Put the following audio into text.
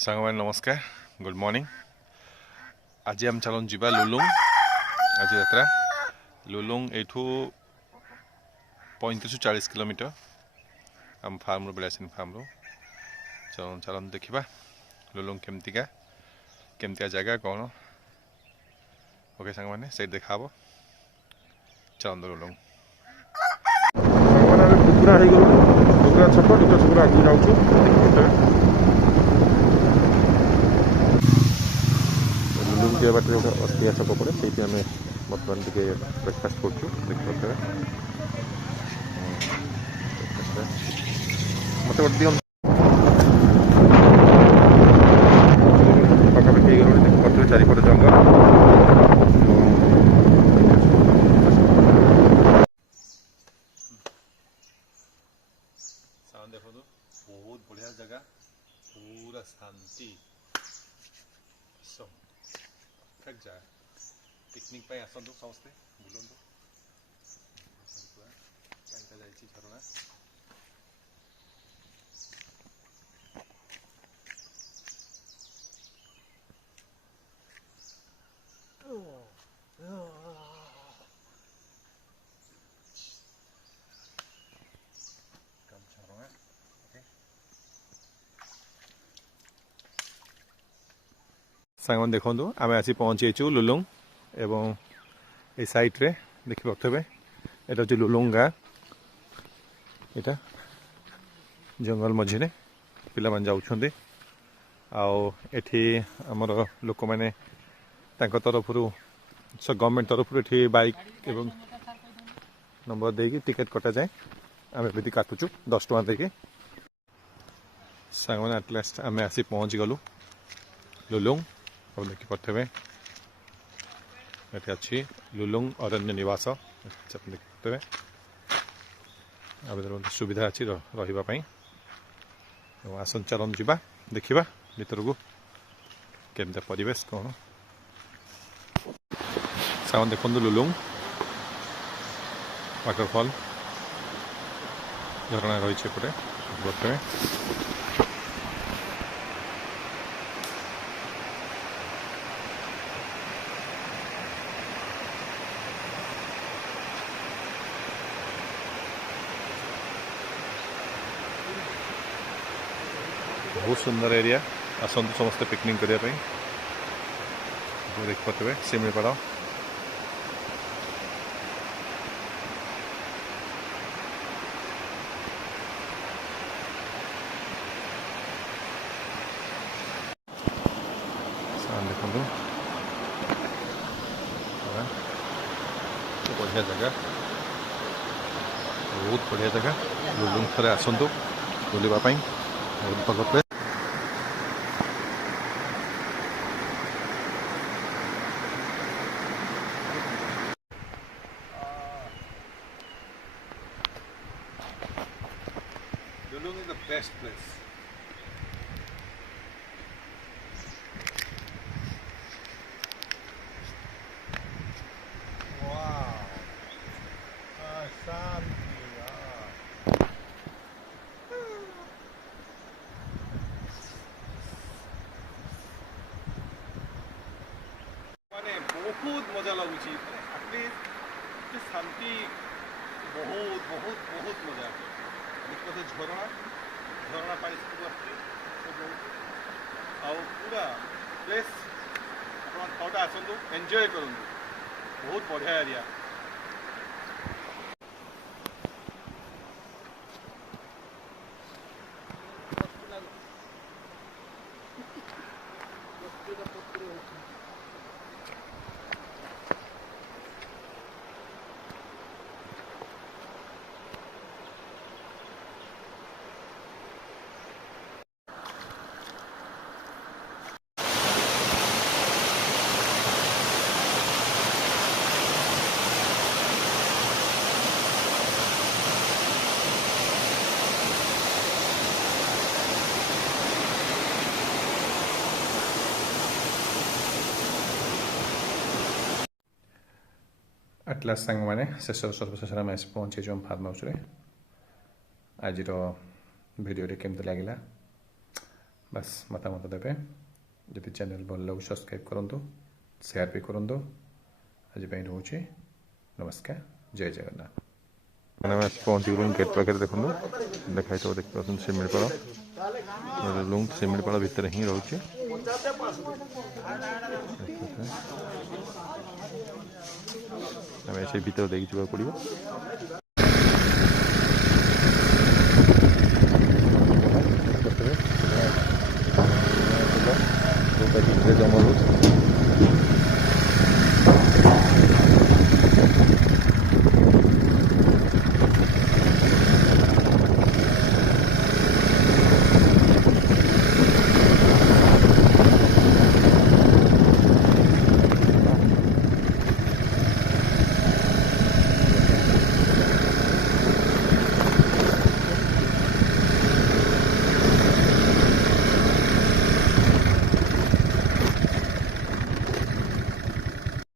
सांगवान नमस्कार good morning. आज आम चलन जीवा लुलुंग। आज यात्रा लुलुंग एठू 35-40 किलोमीटर आम फार्म रू बेलासिन फार्म रू चलन चलन देखा लुलुंग केमतिया जगह कौन ओके सांग मैंने से देखा चलन लुलुंग टुकुरा हो टुकुरा छक टुकुरा छक आगे जाऊँ लुलुंग के बाटे गोटे अस्थिया छक पड़े से आम बर्तमान टे ब्रेकफास्ट कर मत गोटे दिखाई पाखापाखि देखिए चारिपट जंगल देखो बहुत बढ़िया जगह पूरा शांति ठीक जाए पिकनिक पे आसतु समस्ते बुलंतु झरणा सांग देखु आम आसी पहुँचीचु लुलुंग एवं ये साइट रे देखि पारे यहाँ हूँ लुलुंग गाँ यहाँ जंगल मझे पिला जाऊँ आठी आमर लोक मैंने तरफ गवर्नमेंट तरफ ये बाइक एवं नंबर देकी टिकेट कटा जाए आम एमती काटुचु 10 टका देकी सांग मैंने एटलास्ट आम आसी पहुँच गलु लुलुंग और देखी पारे ये अच्छी लुलुंग अरण्य निवास देखते सुविधा अच्छी रही आसन चलन जा देखा भर को केमता परिवेश कौन सामान देखो लुलुंग वाटरफॉल झरणा रही एपटे बर्तमान बहुत सुंदर एरिया आसतु समस्ते पिकनिक करने देख पारे सिमलीपाड़ देखो बढ़िया जगह बहुत बढ़िया जगह लुलुंग थे आसतु बुलवाई बहुत भल place Lulung is the best place. Wow. माने बहुत मजा लगुच एटलिस्ट शांति बहुत बहुत बहुत मजा देखते झरणा झरणा पानी सब पूरा फ्रेश आप थोड़ा आसतु एंजॉय करूँ बहुत बढ़िया एरिया एटलास्ट सांग मैंने शेष सर्वशेष आम आसी पहुँचे जो फार्म हाउस आज भिडियो केमती लगे ବାସ୍ ମତାମତ ଦେବେ। ଯଦି ଚ୍ୟାନେଲ୍ ଭଲ ଲାଗୁଛି ସବସ୍କ୍ରାଇବ୍ କରନ୍ତୁ, ସେୟାର ବି କରନ୍ତୁ। ଆଜି ପାଇଁ ରହୁଛି, ନମସ୍କାର, ଜୟ ଜଗନ୍ନାଥ। ମାନେ ଆମେ ଆସି ପହଞ୍ଚିଗଲୁଣି ଗେଟ୍ ପାଖରେ। ଦେଖନ୍ତୁ ଦେଖାଇଥିବ, ଦେଖିପାରୁଛନ୍ତି ଶିମିଳିପାଳ। ଲୁଲୁଙ୍ଗ ଶିମିଳିପାଳ ଭିତରେ ହିଁ ରହୁଛି। ଆମେ ସେଇ ଭିତରେ ଦେଇକି ଯିବାକୁ ପଡ଼ିବ। ଜଙ୍ଗଲ